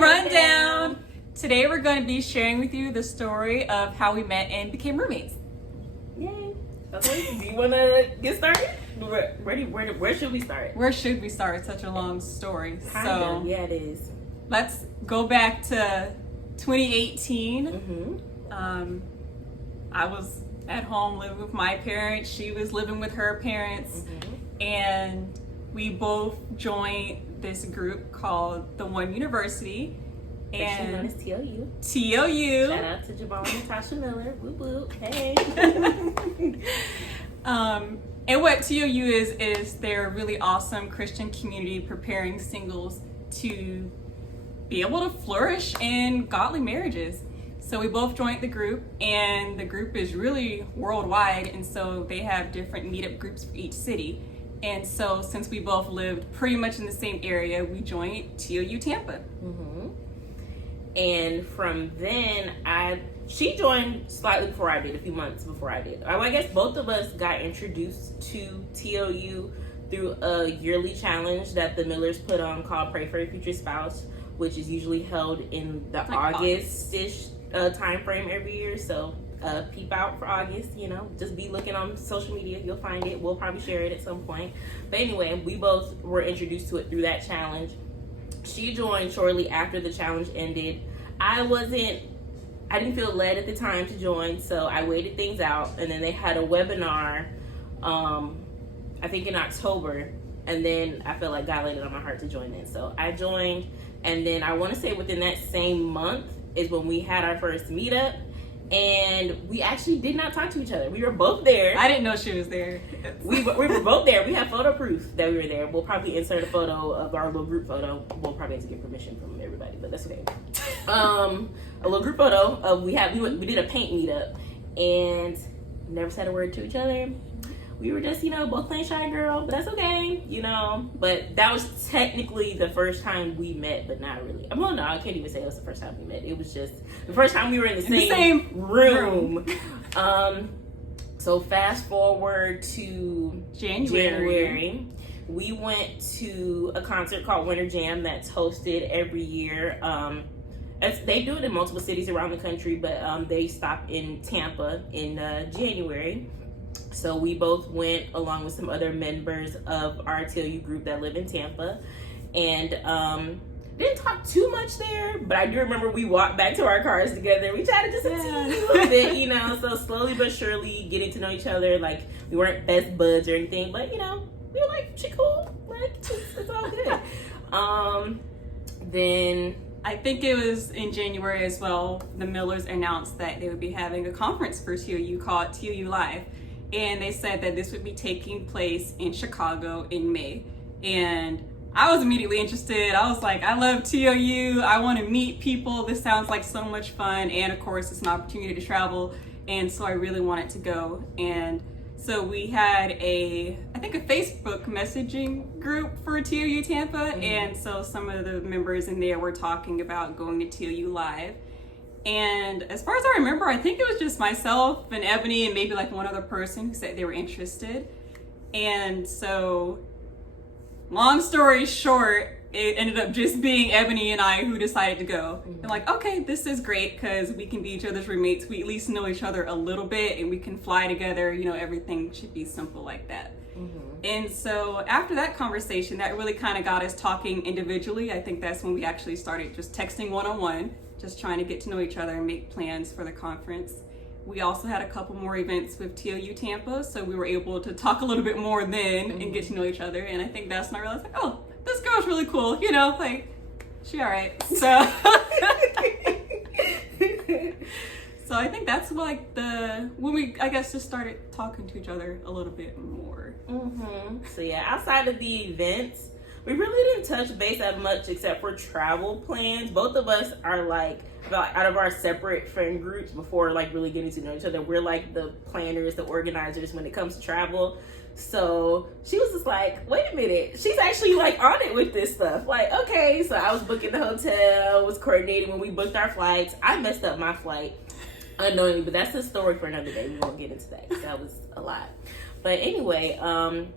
Rundown. Today we're going to be sharing with you the story of how we met and became roommates. Yay. Okay, do you want to get started? Where should we start? Where should we start? It's such a long story. Kinda. Yeah, it is. Let's go back to 2018. Mm-hmm. I was at home living with my parents. She was living with her parents. Mm-hmm. And we both joined this group called The One University. And known as TOU. TOU. Shout out to Javon and Natasha Miller. Whoop whoop. Hey. And what TOU is their really awesome Christian community preparing singles to be able to flourish in godly marriages. So we both joined the group, and the group is really worldwide, and so they have different meetup groups for each city. And so since we both lived pretty much in the same area, we joined TOU Tampa. Mm-hmm. And from then, she joined slightly before I did, a few months before I did. I guess both of us got introduced to TOU through a yearly challenge that the Millers put on called Pray for Your Future Spouse, which is usually held in the August-ish time frame every year. So peep out for August, just be looking on social media. You'll find it. We'll probably share it at some point. But anyway, we both were introduced to it through that challenge. She joined shortly after the challenge ended. I didn't feel led at the time to join, so I waited things out. And then they had a webinar, I think in October. And then I felt like God laid it on my heart to join in. So I joined. And then I want to say within that same month is when we had our first meetup. And we actually did not talk to each other. We were both there. I didn't know she was there. We were both there. We have photo proof that we were there. We'll probably insert a photo of our little group photo. We'll probably have to get permission from everybody, but that's okay. A little group photo of we did a paint meetup and never said a word to each other. We were just, both playing shy girl, but that's okay, But that was technically the first time we met, but not really. Well, no, I can't even say it was the first time we met. It was just the first time we were in the same room. So fast forward to January. We went to a concert called Winter Jam that's hosted every year. They do it in multiple cities around the country, but they stop in Tampa in January. So we both went along with some other members of our TOU group that live in Tampa, and didn't talk too much there, but I do remember we walked back to our cars together. We chatted just a little bit, so slowly but surely getting to know each other. Like, we weren't best buds or anything, but we were like, she cool, like it's all good. Then I think it was in January as well, the Millers announced that they would be having a conference for TOU called TOU Live. And they said that this would be taking place in Chicago in May. And I was immediately interested. I was like, I love TOU. I want to meet people. This sounds like so much fun. And of course, it's an opportunity to travel. And so I really wanted to go. And so we had a Facebook messaging group for TOU Tampa. Mm-hmm. And so some of the members in there were talking about going to TOU Live. And as far as I remember, I think it was just myself and Ebony and maybe like one other person who said they were interested. And so, long story short, it ended up just being Ebony and I who decided to go. Mm-hmm. And like, okay, this is great because we can be each other's roommates. We at least know each other a little bit and we can fly together. Everything should be simple like that. Mm-hmm. And so after that conversation, that really kind of got us talking individually. I think that's when we actually started just texting one-on-one. Just trying to get to know each other and make plans for the conference. We also had a couple more events with TOU Tampa, so we were able to talk a little bit more then and get to know each other. And I think that's when I realized, oh, this girl's really cool, she all right. So, so I think that's like when we, I guess, just started talking to each other a little bit more. Mm-hmm. So yeah, outside of the events, we really didn't touch base that much except for travel plans. Both of us are out of our separate friend groups before really getting to know each other, we're like the planners, the organizers when it comes to travel. So she was just like, wait a minute, she's actually on it with this stuff. Okay, so I was booking the hotel, was coordinating when we booked our flights. I messed up my flight unknowingly, but that's a story for another day. We won't get into that because that was a lot. But anyway,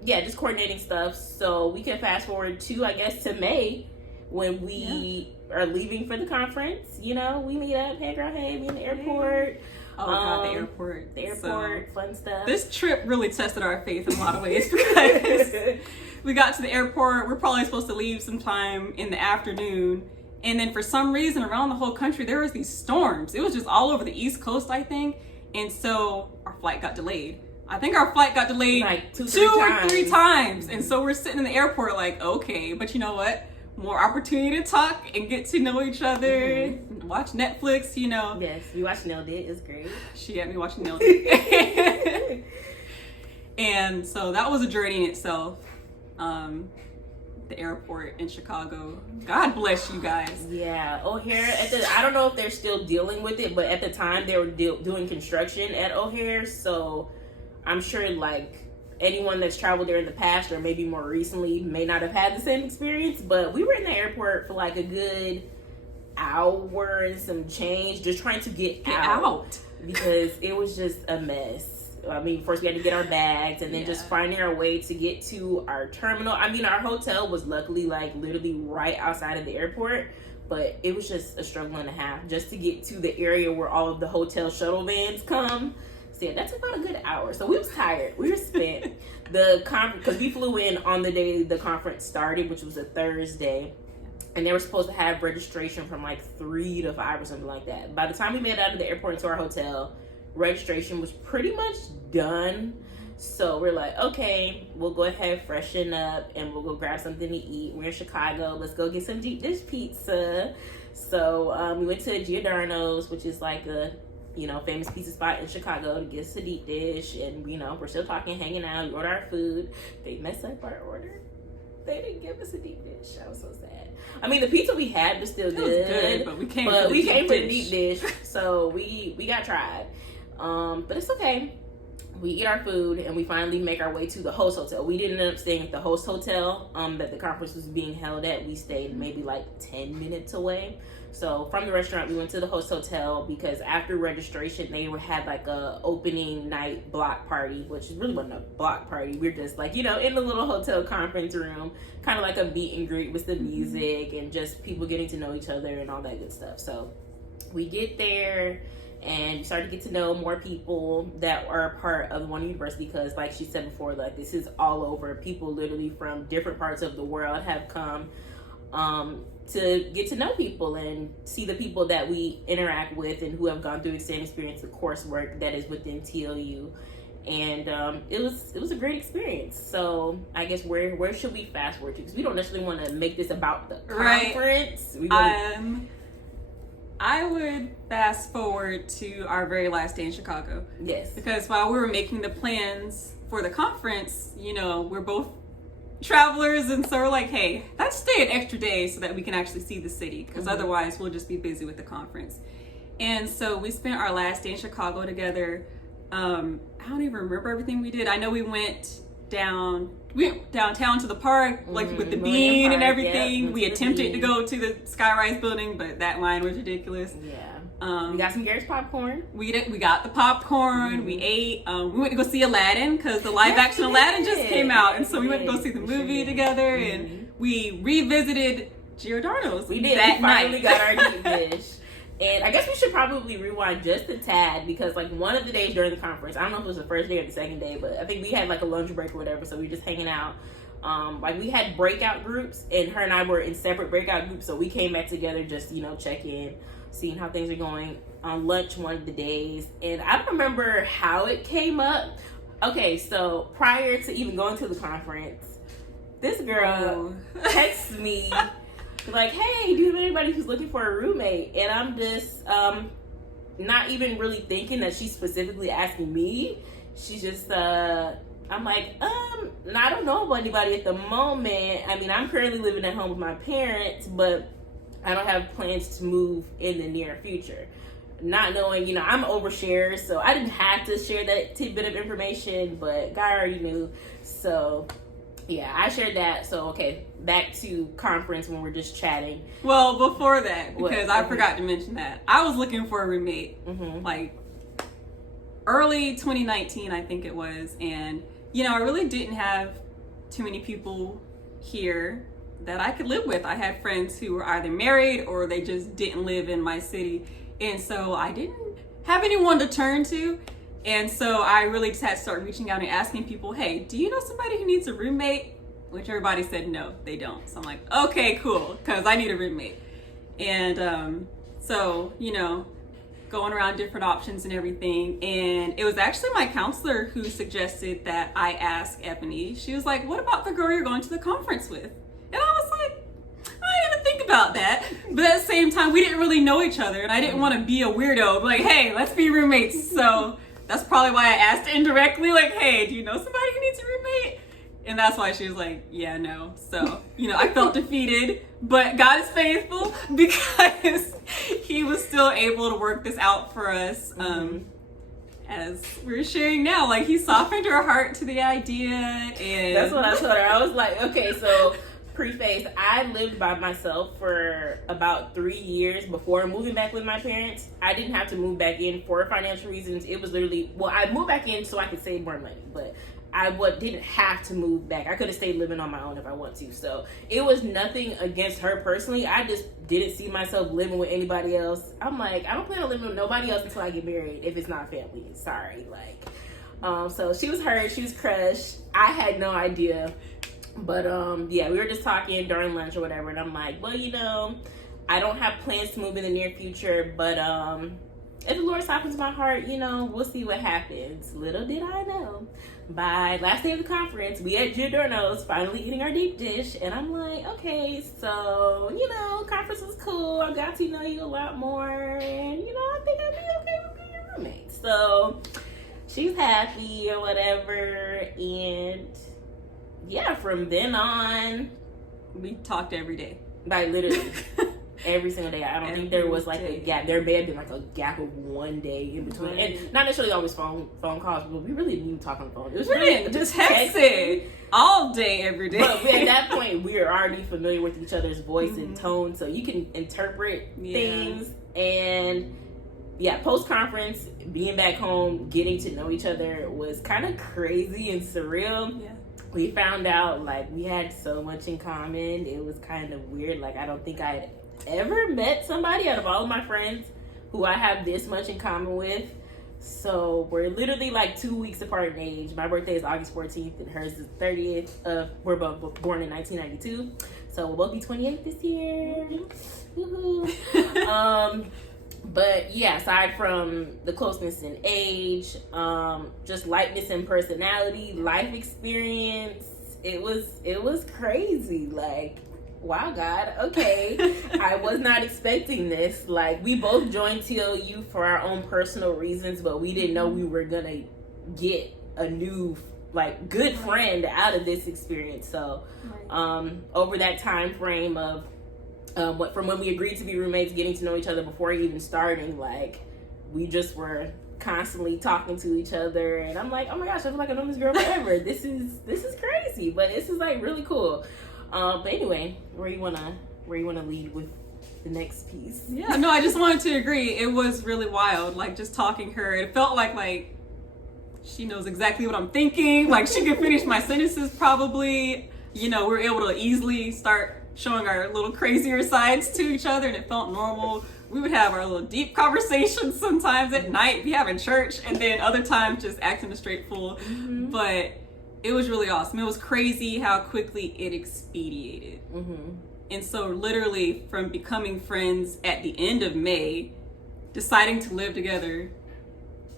just coordinating stuff. So we can fast forward to, I guess, to May when we are leaving for the conference, you know, we meet up. Hey, girl, hey, we in the airport. Oh, God, the airport. The airport, fun stuff. This trip really tested our faith in a lot of ways because we got to the airport. We're probably supposed to leave sometime in the afternoon. And then for some reason, around the whole country, there was these storms. It was just all over the East Coast, I think. And so our flight got delayed. I think our flight got delayed like two or three times. And so we're sitting in the airport like, okay, but you know what? More opportunity to talk and get to know each other, watch Netflix, you know. Yes, we watched Nailed It. It's great. She had me watching Nailed It. And so that was a journey in itself. The airport in Chicago. God bless you guys. Yeah, O'Hare, I don't know if they're still dealing with it, but at the time they were doing construction at O'Hare, so I'm sure like anyone that's traveled there in the past or maybe more recently may not have had the same experience, but we were in the airport for like a good hour and some change just trying to get out because it was just a mess. I mean, first we had to get our bags and then just finding our way to get to our terminal. I mean, our hotel was luckily like literally right outside of the airport, but it was just a struggle and a half just to get to the area where all of the hotel shuttle vans come. So yeah, that's about a good hour. So we was tired. We were spent. Because we flew in on the day the conference started, which was a Thursday. And they were supposed to have registration from like 3 to 5 or something like that. By the time we made it out of the airport into our hotel, registration was pretty much done. So we're like, okay, we'll go ahead, freshen up, and we'll go grab something to eat. We're in Chicago. Let's go get some deep dish pizza. So we went to Giordano's, which is like a famous pizza spot in Chicago, to get us a deep dish. And we're still talking, hanging out. We order our food. They messed up our order. They didn't give us a deep dish. I was so sad. I mean, the pizza we had was still good, but we came for the deep dish. So we got tried. But it's okay. We eat our food and we finally make our way to the host hotel. We didn't end up staying at the host hotel that the conference was being held at. We stayed maybe like 10 minutes away. So from the restaurant, we went to the host hotel because after registration, they had like a opening night block party, which really wasn't a block party. We're just like, in the little hotel conference room, kind of like a meet and greet with the music and just people getting to know each other and all that good stuff. So we get there and you start to get to know more people that are part of one university because, like she said before, like this is all over. People literally from different parts of the world have come to get to know people and see the people that we interact with and who have gone through the same experience, the coursework that is within TLU. And it was a great experience. So I guess where should we fast forward to? Because we don't necessarily want to make this about the conference. Right. I would fast forward to our very last day in Chicago. Yes. Because while we were making the plans for the conference, we're both travelers, and so we're like, hey, let's stay an extra day so that we can actually see the city, because otherwise we'll just be busy with the conference. And so we spent our last day in Chicago together. I don't even remember everything we did. I know we went downtown to the park, like with the bean and everything. Yep, we attempted to go to the Skyrise building, but that line was ridiculous. Yeah. We got some Garrett's popcorn. We got the popcorn. We ate. We went to go see Aladdin because the live action Aladdin just came out, and so we went to go see the movie together, and we revisited Giordano's. We did. We finally got our deep dish. And I guess we should probably rewind just a tad because like one of the days during the conference, I don't know if it was the first day or the second day, but I think we had like a lunch break or whatever, so we were just hanging out. Like we had breakout groups and her and I were in separate breakout groups, so we came back together just, check in, seeing how things are going on lunch one of the days. And I don't remember how it came up. Okay, so prior to even going to the conference, this girl texts me like, hey, do you have anybody who's looking for a roommate? And I'm just not even really thinking that she's specifically asking me. She's just I'm like, I don't know about anybody at the moment. I mean, I'm currently living at home with my parents, but I don't have plans to move in the near future. Not knowing, I'm overshare, so I didn't have to share that tidbit of information, but guy already knew. So yeah, I shared that. So okay, back to conference when we're just chatting. Well, before that, because I forgot to mention that, I was looking for a roommate like early 2019, I think it was, and I really didn't have too many people here that I could live with. I had friends who were either married or they just didn't live in my city. And so I didn't have anyone to turn to. And so I really just had to start reaching out and asking people, hey, do you know somebody who needs a roommate? Which everybody said, no, they don't. So I'm like, okay, cool, because I need a roommate. And so, you know, going around different options and everything. And it was actually my counselor who suggested that I ask Ebony. She was like, what about the girl you're going to the conference with? And I was like, I didn't even think about that. But at the same time, we didn't really know each other. And I didn't want to be a weirdo. Like, hey, let's be roommates. So that's probably why I asked indirectly, like, hey, do you know somebody who needs a roommate? And that's why she was like, yeah, no. So, you know, I felt defeated, but God is faithful because he was still able to work this out for us. As we're sharing now, like, he softened her heart to the idea. And that's what I told her. I was like, okay, so preface, I lived by myself for about 3 years before moving back with my parents. I didn't have to move back in for financial reasons. It was literally, well, I moved back in so I could save more money, but I didn't have to move back. I could have stayed living on my own if I want to. So it was nothing against her personally. I just didn't see myself living with anybody else. I'm like, I don't plan on living with nobody else until I get married if it's not family. Sorry. Like, so she was hurt. She was crushed. I had no idea. But yeah, we were just talking during lunch or whatever. And I'm like, well, you know, I don't have plans to move in the near future. But if the Lord softens my heart, you know, we'll see what happens. Little did I know. By last day of the conference, we at Giordano's finally eating our deep dish, and I'm like, okay, so, you know, conference was cool. I got to know you a lot more, and, you know, I think I'd be okay with being your roommate. So she's happy or whatever, and yeah, from then on, we talked every day. Like, literally. Every single day. I don't think there was like a gap. There may have been like a gap of one day in between, and not necessarily always phone calls, but we really didn't even talk on the phone. It was really just texting all day, every day. But at that point, we are already familiar with each other's voice and tone, so you can interpret things. And yeah, post conference, being back home, getting to know each other was kind of crazy and surreal. Yeah. We found out like we had so much in common. It was kind of weird. Like, I don't think I had ever met somebody out of all of my friends who I have this much in common with. So we're literally like 2 weeks apart in age. My birthday is August 14th and hers is 30th. We're both born in 1992, so we'll both be 28 this year. Woohoo. But yeah, aside from the closeness in age, just likeness and personality, life experience, it was crazy. Like, wow, God, okay. I was not expecting this. Like, we both joined TLU for our own personal reasons, but we didn't know we were gonna get a new, like, good friend out of this experience. So, over that time frame of from when we agreed to be roommates, getting to know each other before even starting, like, we just were constantly talking to each other, and I'm like, oh my gosh, I feel like I've known this girl forever. This is crazy, but this is like really cool. But anyway, where you wanna lead with the next piece? Yeah, no, I just wanted to agree. It was really wild. Like, just talking to her, it felt like she knows exactly what I'm thinking. Like, she could finish my sentences probably. You know, we were able to easily start showing our little crazier sides to each other, and it felt normal. We would have our little deep conversations sometimes at night, be having church, and then other times just acting a straight fool. But it was really awesome. It was crazy how quickly it expedited. And so literally from becoming friends at the end of May, deciding to live together,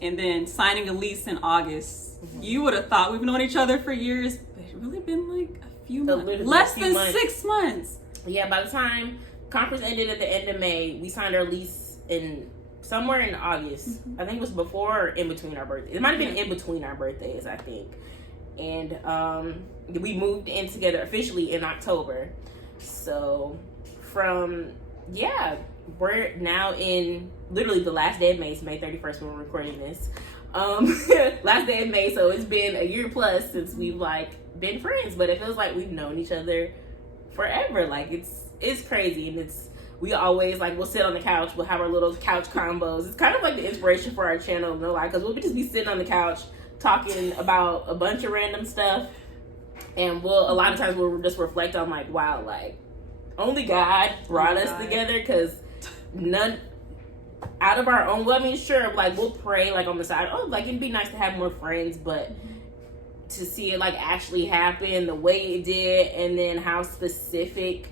and then signing a lease in August, you would have thought we've known each other for years, but it's really been like a few months. Less than 6 months. Yeah, by the time conference ended at the end of May, we signed our lease somewhere in August. I think it was before or in between our birthdays. It might have been in between our birthdays, I think. And we moved in together officially in October. So we're now in literally the last day of May. It's May 31st when we're recording this. Last day of May, so it's been a year plus since we've like been friends, but it feels like we've known each other forever. Like, it's crazy, and we always, like, we'll sit on the couch, we'll have our little couch combos. It's kind of like the inspiration for our channel, no lie, because we'll just be sitting on the couch talking about a bunch of random stuff, And a lot of times we'll just reflect on like, wow, like only God brought us together, because none out of our own. Well, I mean, sure, like we'll pray like on the side. Oh, like it'd be nice to have more friends, but to see it like actually happen the way it did, and then how specific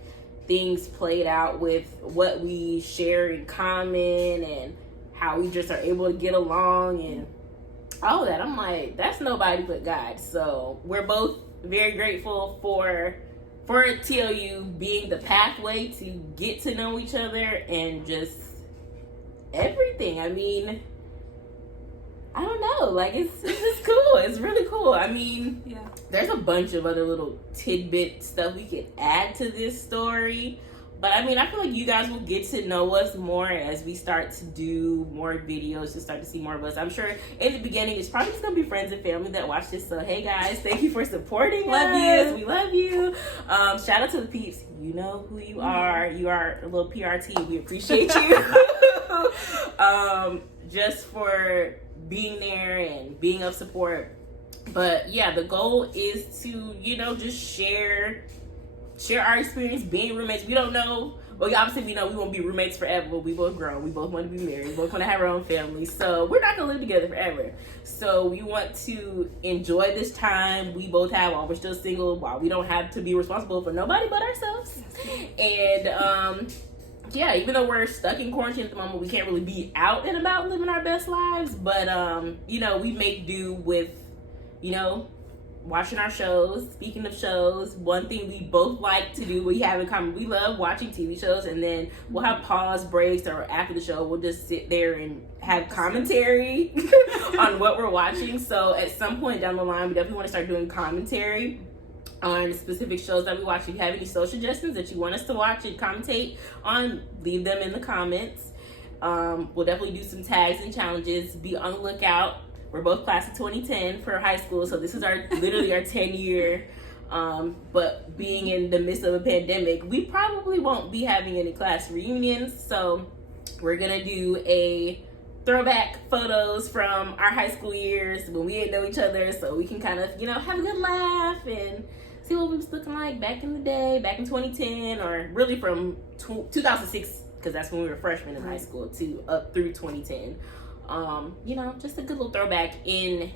things played out with what we share in common and how we just are able to get along and all that. I'm like, that's nobody but God. So we're both very grateful for TLU being the pathway to get to know each other and just everything. I mean, I don't know, like it's just cool. It's really cool. I mean, yeah, there's a bunch of other little tidbit stuff we could add to this story, but I mean, I feel like you guys will get to know us more as we start to do more videos, to start to see more of us. I'm sure in the beginning it's probably just gonna be friends and family that watch this. So hey guys, thank you for supporting us. We love you. Shout out to the peeps. You know who you are. You are a little PRT. We appreciate you. Just for being there and being of support. But yeah, the goal is to, just share our experience being roommates. We don't know, well, obviously we know we won't be roommates forever, but we both grown, we both want to be married, we both want to have our own families, so we're not gonna live together forever. So we want to enjoy this time we both have while we're still single, while we don't have to be responsible for nobody but ourselves. And yeah, even though we're stuck in quarantine at the moment, we can't really be out and about living our best lives, but we make do with watching our shows. Speaking of shows, one thing we both like to do, we have in common, we love watching TV shows, and then we'll have pause breaks, or after the show we'll just sit there and have commentary on what we're watching. So at some point down the line, we definitely want to start doing commentary on specific shows that we watch. If you have any show suggestions that you want us to watch and commentate on, leave them in the comments. We'll definitely do some tags and challenges. Be on the lookout. We're both class of 2010 for high school, so this is literally our 10 year. But being in the midst of a pandemic, we probably won't be having any class reunions. So we're gonna do a throwback photos from our high school years when we didn't know each other, so we can kind of, have a good laugh and see what we was looking like back in the day, back in 2010, or really from 2006, because that's when we were freshmen in high school, to up through 2010. Just a good little throwback in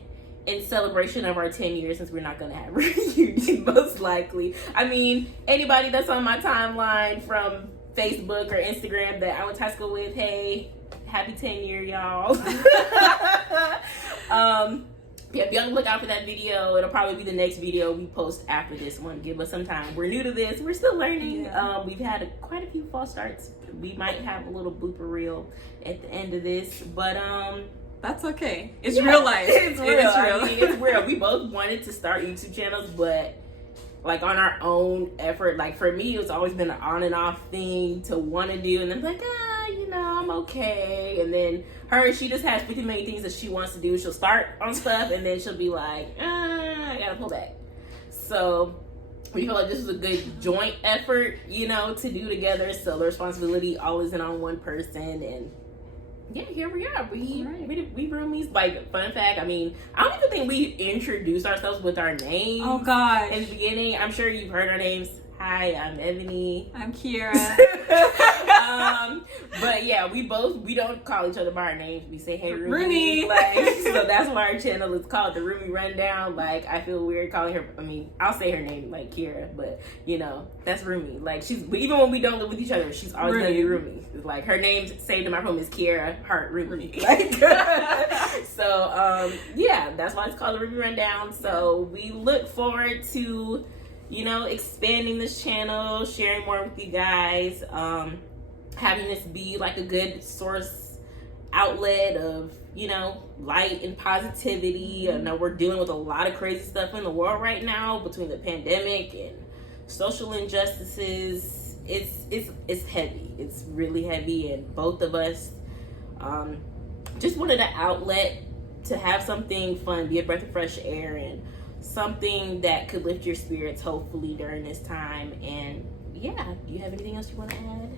celebration of our 10 years, since we're not gonna have a reunion most likely. I mean, anybody that's on my timeline from Facebook or Instagram that I went to high school with, hey, happy 10 year, y'all. Yeah, be on the lookout for that video. It'll probably be the next video we post after this one. Give us some time. We're new to this. We're still learning. Yeah. We've had quite a few false starts. We might have a little blooper reel at the end of this, but that's okay. It's real life. It's real. I mean, it's real. We both wanted to start YouTube channels, but like on our own effort. Like for me, it's always been an on and off thing to want to do, and then like, I'm okay. And then she just has 50 million things that she wants to do. She'll start on stuff, and then she'll be like, I gotta pull back. So we feel like this is a good joint effort, to do together. So the responsibility all isn't on one person. And yeah, here we are. We roomies. Like, fun fact, I mean, I don't even think we introduced ourselves with our names. Oh God! In the beginning, I'm sure you've heard our names. Hi, I'm Ebony. I'm Kierra. But yeah, we don't call each other by our names. We say, hey, Roomie. So that's why our channel is called The Roomie Rundown. Like, I feel weird calling her, I'll say her name, like, Kierra, but, that's Roomie. Like, even when we don't live with each other, she's always going to be Roomie. It's like, her name saved in my phone is Kierra, Heart, Roomie. So, yeah, that's why it's called The Roomie Rundown. So we look forward to expanding this channel, sharing more with you guys, having this be like a good source outlet of, light and positivity. I know we're dealing with a lot of crazy stuff in the world right now between the pandemic and social injustices. It's heavy. It's really heavy, and both of us just wanted an outlet to have something fun, be a breath of fresh air, and something that could lift your spirits hopefully during this time. And yeah, do you have anything else you want to add?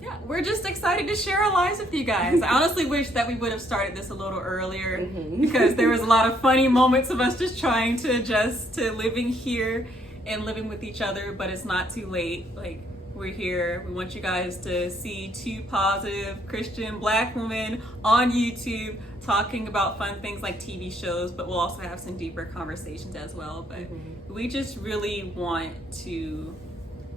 Yeah, we're just excited to share our lives with you guys. I honestly wish that we would have started this a little earlier because there was a lot of funny moments of us just trying to adjust to living here and living with each other, but it's not too late. Like, we're here. We want you guys to see two positive Christian Black women on YouTube talking about fun things like TV shows, but we'll also have some deeper conversations as well. But we just really want to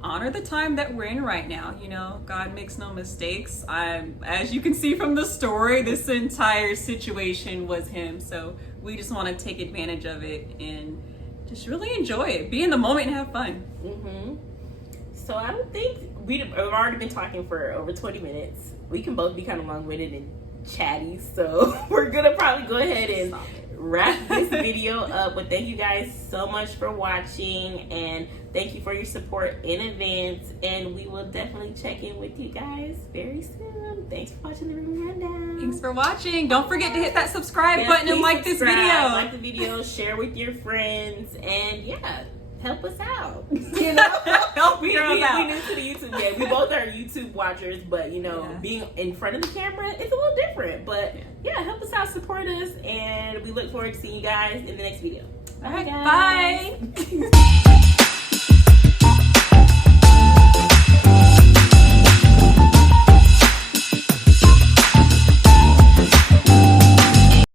honor the time that we're in right now. You know, God makes no mistakes. As you can see from the story, this entire situation was him. So we just want to take advantage of it and just really enjoy it. Be in the moment and have fun. So I don't think we've already been talking for over 20 minutes. We can both be kind of long-winded and chatty, so we're gonna probably go ahead and wrap this video up. But thank you guys so much for watching, and thank you for your support in advance. And we will definitely check in with you guys very soon. Thanks for watching the Roomie Rundown. Thanks for watching. Don't forget to hit that subscribe button and like this video. Like the video, share with your friends, and yeah, help us out. You know, Help we girls out. new to the YouTube game. We both are YouTube watchers, but you know, being in front of the camera is a little different. But yeah, help us out, support us, and we look forward to seeing you guys in the next video. All right, Bye, guys. bye.